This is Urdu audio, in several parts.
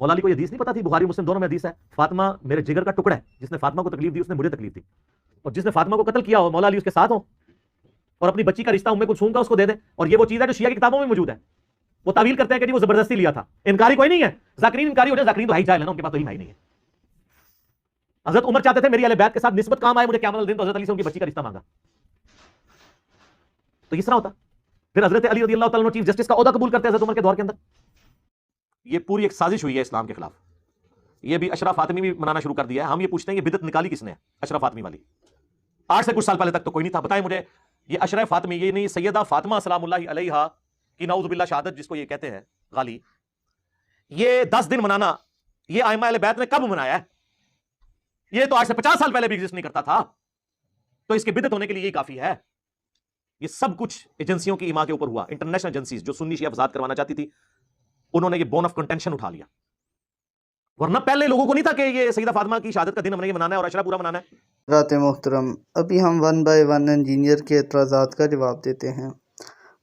مولا علی کو یہ حدیث نہیں پتا تھی؟ بخاری مسلم دونوں میں حدیث ہے، فاطمہ میرے جگر کا ٹکڑا ہے، جس نے فاطمہ کو تکلیف دی اس نے مجھے تکلیف دی، اور جس نے فاطمہ کو قتل کیا ہو مولا علی اس کے ساتھ ہو، اور اپنی بچی کا رشتہ ام کلثوم کا اس کو دے دے، اور یہ وہ چیز ہے جو شیعہ کی کتابوں میں موجود ہے۔ وہ تعویل کرتے ہیں کہ جی وہ زبردستی لیا تھا، انکاری کوئی نہیں ہے، ذاکرین انکاری ہو جائے، ذاکرین تو ہائی جاہل ہے نا، ان کے پاس تو علم ہی نہیں ہے۔ حضرت عمر چاہتے تھے میری اہل بیت کے ساتھ نسبت کام آئے مجھے قیامت والے دن، تو حضرت علی سے ان کی بچی کا رشتہ مانگا، تو اس طرح ہوتا۔ پھر حضرت علی رضی اللہ تعالیٰ عنہ چیف جسٹس کا عہدہ قبول کرتے ہیں حضرت عمر کے دور کے اندر۔ یہ پوری ایک سازش ہوئی ہے اسلام کے خلاف، یہ بھی اشرف فاطمی بھی منانا شروع کر دیا ہے۔ ہم یہ پوچھتے ہیں یہ بدعت نکالی کس نے؟ اشرف فاطمی والی۔ آج سے کچھ سال پہلے تک تو کوئی نہیں تھا، بتائیں مجھے یہ اشرف فاطمی، یہ نہیں سیدہ فاطمہ سلام اللہ علیہا کی نعوذ باللہ شہادت جس کو یہ کہتے ہیں غالی، یہ 10 دن منانا یہ ائمہ اہل بیت نے کب منایا ہے؟ یہ تو آج سے 50 سال پہلے بھی ایگزسٹ نہیں کرتا تھا، تو اس کے بدعت ہونے کے لیے یہی کافی ہے۔ یہ سب کچھ ایجنسیوں کی ایما کے اوپر ہوا، انٹرنیشنل ایجنسیز جو سنی شیعہ فساد کروانا چاہتی تھی انہوں نے یہ بون آف کنٹینشن اٹھا لیا، ورنہ پہلے لوگوں کو نہیں تھا کہ یہ سیدہ فاطمہ کی شہادت کا دن ہم نے یہ منانا ہے اور عشرہ پورا منانا ہے۔ حضرات محترم، ابھی ہم 1 بائی 1 انجینئر کے اعتراضات کا جواب دیتے ہیں۔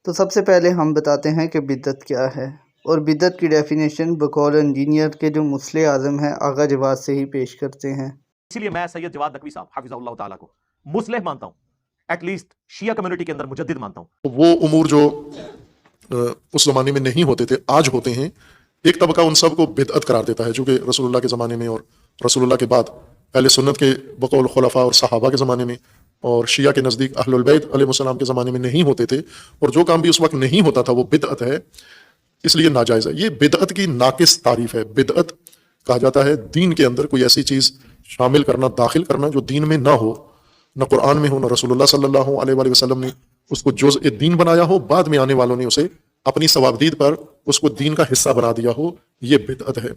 تو سب سے پہلے ہم بتاتے ہیں کہ بدعت کیا ہے، اور بدعت کی ڈیفینیشن بقول انجینئر کے جو مصلح اعظم ہیں آغا جواد سے ہی پیش کرتے ہیں۔ اسی لیے میں سید جواد نقوی صاحب حافظ اللہ تعالیٰ کو مصلح مانتا ہوں، ایٹ لیسٹ شیعہ کمیونٹی کے اندر مجدد مانتا ہوں۔ وہ امور جو اس زمانے میں نہیں ہوتے تھے آج ہوتے ہیں، ایک طبقہ ان سب کو بدعت قرار دیتا ہے، چونکہ رسول اللہ کے زمانے میں اور رسول اللہ کے بعد اہل سنت کے بقول خلفاء اور صحابہ کے زمانے میں اور شیعہ کے نزدیک اہل البیت علیہ السلام کے زمانے میں نہیں ہوتے تھے، اور جو کام بھی اس وقت نہیں ہوتا تھا وہ بدعت ہے، اس لیے ناجائز ہے۔ یہ بدعت کی ناقص تعریف ہے۔ بدعت کہا جاتا ہے دین کے اندر کوئی ایسی چیز شامل کرنا، داخل کرنا جو دین میں نہ ہو، نہ قرآن میں ہو، نہ رسول اللہ صلی اللہ علیہ وآلہ وسلم نے اس کو جزء دین بنایا ہو، بعد میں آنے والوں نے اسے اپنی ثوابدید پر اس کو دین کا حصہ بنا دیا ہو، یہ بدعت ہے۔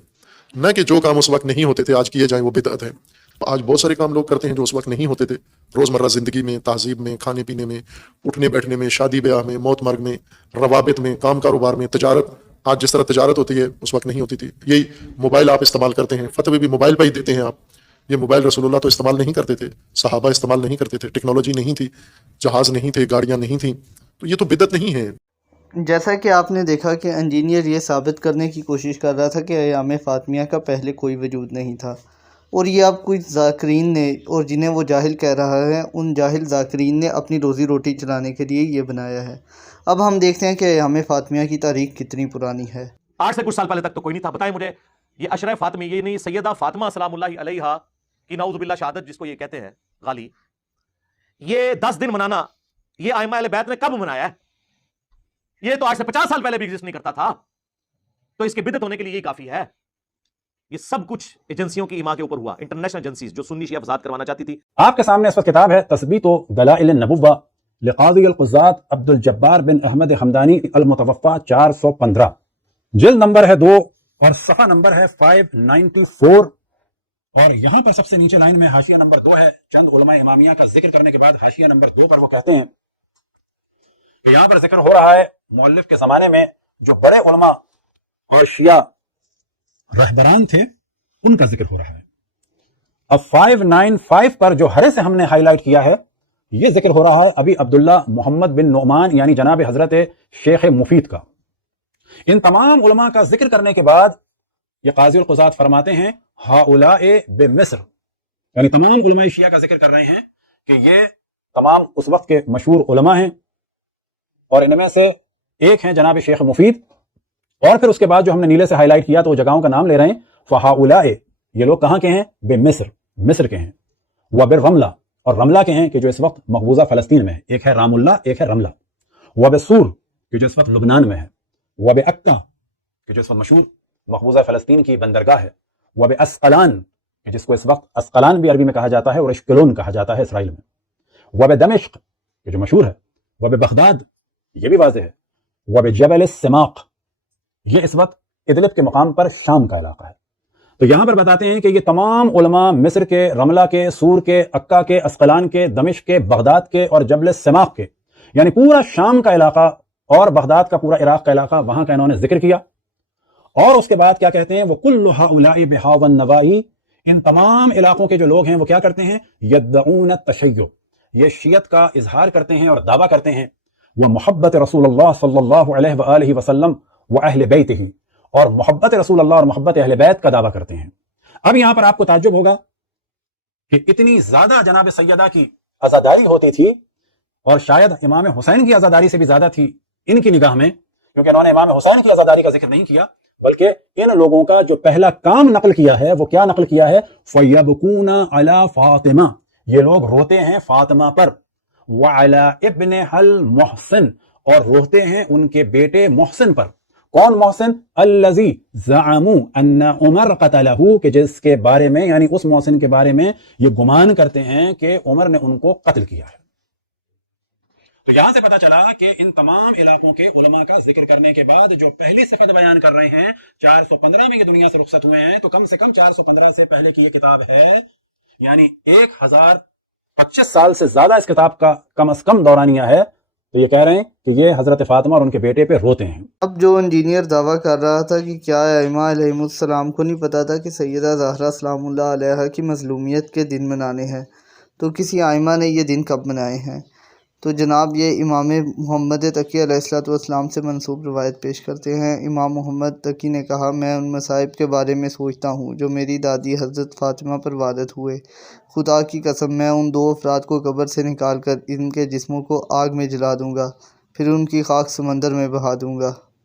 نہ کہ جو کام اس وقت نہیں ہوتے تھے آج کیے جائیں وہ بدعت ہے۔ آج بہت سارے کام لوگ کرتے ہیں جو اس وقت نہیں ہوتے تھے، روزمرہ زندگی میں، تہذیب میں، کھانے پینے میں، اٹھنے بیٹھنے میں، شادی بیاہ میں، موت مرگ میں، روابط میں، کام کاروبار میں، تجارت۔ آج جس طرح تجارت ہوتی ہے اس وقت نہیں ہوتی تھی۔ یہی موبائل آپ استعمال کرتے ہیں، فتوی بھی موبائل پہ ہی دیتے ہیں آپ۔ یہ موبائل رسول اللہ تو استعمال نہیں کرتے تھے، صحابہ استعمال نہیں کرتے تھے، ٹیکنالوجی نہیں تھی، جہاز نہیں تھے، گاڑیاں نہیں تھیں، تو یہ تو بدعت نہیں ہے۔ جیسا کہ آپ نے دیکھا کہ انجینئر یہ ثابت کرنے کی کوشش کر رہا تھا کہ ایام فاطمیہ کا پہلے کوئی وجود نہیں تھا، اور یہ اب کچھ ذاکرین نے، اور جنہیں وہ جاہل کہہ رہا ہے، ان جاہل ذاکرین نے اپنی روزی روٹی چلانے کے لیے یہ بنایا ہے۔ اب ہم دیکھتے ہیں کہ ایام فاطمیہ کی تاریخ کتنی پرانی ہے۔ آج سے کچھ سال پہلے تک تو کوئی نہیں تھا، بتائیں مجھے یہ اشرف فاطمی، یہ نہیں سیدہ فاطمہ سلام اللہ علیہا کی نعوذ باللہ شہادت جس کو یہ کہتے ہیں غالی، یہ 10 دن منانا یہ ائمہ اہل بیت نے کب منایا ہے؟ یہ تو آج سے 50 سال پہلے بھی ایگزسٹ نہیں کرتا تھا، تو اس کے بدعت ہونے کے لیے یہی کافی ہے۔ یہ سب کچھ ایجنسیوں کی ایما کے اوپر ہوا، انٹرنیشنل ایجنسیز جو سنی شیعہ فساد کروانا چاہتی تھی۔ آپ کے سامنے اس وقت کتاب ہے تثبیت دلائل النبوہ لقاضی القضات عبد الجبار بن احمد حمدانی المتوفى 415، جلد نمبر ہے 2 اور صفحہ نمبر ہے 594، اور یہاں پر سب سے نیچے لائن میں حاشیہ نمبر 2 ہے۔ چند علماء امامیہ کا ذکر کرنے کے بعد حاشیہ نمبر 2 پر وہ کہتے ہیں کہ یہاں پر ذکر ہو رہا ہے مؤلف کے زمانے میں جو بڑے علماء اور شیعہ رہبران تھے ان کا ذکر ہو رہا ہے۔ اب 595 پر جو ہرے سے ہم نے ہائی لائٹ کیا ہے یہ ذکر ہو رہا ہے ابھی عبداللہ محمد بن نعمان یعنی جناب حضرت شیخ مفید کا۔ ان تمام علماء کا ذکر کرنے کے بعد یہ قاضی القضات فرماتے ہیں ہؤلاء بمصر، یعنی تمام علماء شیعہ کا ذکر کر رہے ہیں کہ یہ تمام اس وقت کے مشہور علماء ہیں، اور ان میں سے ایک ہیں جناب شیخ مفید، اور پھر اس کے بعد جو ہم نے نیلے سے ہائی لائٹ کیا تو وہ جگہوں کا نام لے رہے ہیں۔ فہؤلاء یہ لوگ کہاں کے ہیں؟ بمصر، مصر کے ہیں، وبالرملہ اور رملہ کے ہیں کہ جو اس وقت مقبوضہ فلسطین میں ہے، ایک ہے رام اللہ ایک ہے رملہ، وبسور کہ جو اس وقت لبنان میں ہے، وبعکا کہ جو اس وقت مشہور مقبوضہ فلسطین کی بندرگاہ ہے، وباسقلان کہ جس کو اس وقت اسقلان بھی عربی میں کہا جاتا ہے اور اشکلون کہا جاتا ہے اسرائیل میں، وبدمشق کہ جو مشہور ہے، وببغداد یہ بھی واضح ہے، وبجبل السماق یہ اس وقت ادلب کے مقام پر شام کا علاقہ ہے۔ تو یہاں پر بتاتے ہیں کہ یہ تمام علماء مصر کے، رملہ کے، سور کے، عکا کے، اسقلان کے، دمشق کے، بغداد کے اور جبل السماق کے، یعنی پورا شام کا علاقہ اور بغداد کا پورا عراق کا علاقہ، وہاں کا انہوں نے ذکر کیا۔ اور اس کے بعد کیا کہتے ہیں؟ وَكُلُّ هَؤُلَاءِ بِهَٰذَا النَّوَاحِي، ان تمام علاقوں کے جو لوگ ہیں وہ کیا کرتے ہیں؟ يَدَّعُونَ التَّشَيُّعَ، یہ شیعت کا اظہار کرتے ہیں اور دعویٰ کرتے ہیں، وَمُحَبَّةِ رسول اللہ صلی اللہ علیہ وآلہ وسلم وَأَهْلِ بَيْتِهِ، اور محبت رسول اللہ اور محبت اہل بیت کا دعویٰ کرتے ہیں۔ اب یہاں پر آپ کو تعجب ہوگا کہ اتنی زیادہ جناب سیدہ کی عزاداری ہوتی تھی، اور شاید امام حسین کی عزاداری سے بھی زیادہ تھی ان کی نگاہ میں، کیونکہ انہوں نے امام حسین کی عزاداری کا ذکر نہیں کیا، بلکہ ان لوگوں کا جو پہلا کام نقل کیا ہے وہ کیا نقل کیا ہے؟ فَيَبْكُونَ عَلَى فاطمہ، یہ لوگ روتے ہیں فاطمہ پر، وَعَلَى ابْنِهَا الْمُحْسِنِ، اور روتے ہیں ان کے بیٹے محسن پر۔ کون محسن؟ الذی زعموا ان عمر قتلہ، کہ جس کے بارے میں یعنی اس محسن کے بارے میں یہ گمان کرتے ہیں کہ عمر نے ان کو قتل کیا ہے۔ تو یہاں سے پتا چلا کہ ان تمام علاقوں کے علماء کا ذکر کرنے کے بعد جو پہلی صفت بیان کر رہے ہیں 415 میں یہ دنیا سے رخصت ہوئے ہیں، تو کم سے کم 415 سے پہلے کی یہ کتاب ہے، یعنی 1025 سال سے زیادہ اس کتاب کا کم از کم دورانیہ ہے۔ تو یہ کہہ رہے ہیں کہ یہ حضرت فاطمہ اور ان کے بیٹے پہ روتے ہیں۔ اب جو انجینئر دعویٰ کر رہا تھا کہ کیا ائمہ علیہم السلام کو نہیں پتہ تھا کہ سیدہ زہرا سلام اللہ علیہا کی مظلومیت کے دن منانے ہیں، تو کسی ائمہ نے یہ دن کب منائے ہیں؟ تو جناب یہ امام محمد تقی علیہ السلام سے منسوب روایت پیش کرتے ہیں۔ امام محمد تقی نے کہا، میں ان مصائب کے بارے میں سوچتا ہوں جو میری دادی حضرت فاطمہ پر وارد ہوئے۔ خدا کی قسم میں ان دو افراد کو قبر سے نکال کر ان کے جسموں کو آگ میں جلا دوں گا، پھر ان کی خاک سمندر میں بہا دوں گا۔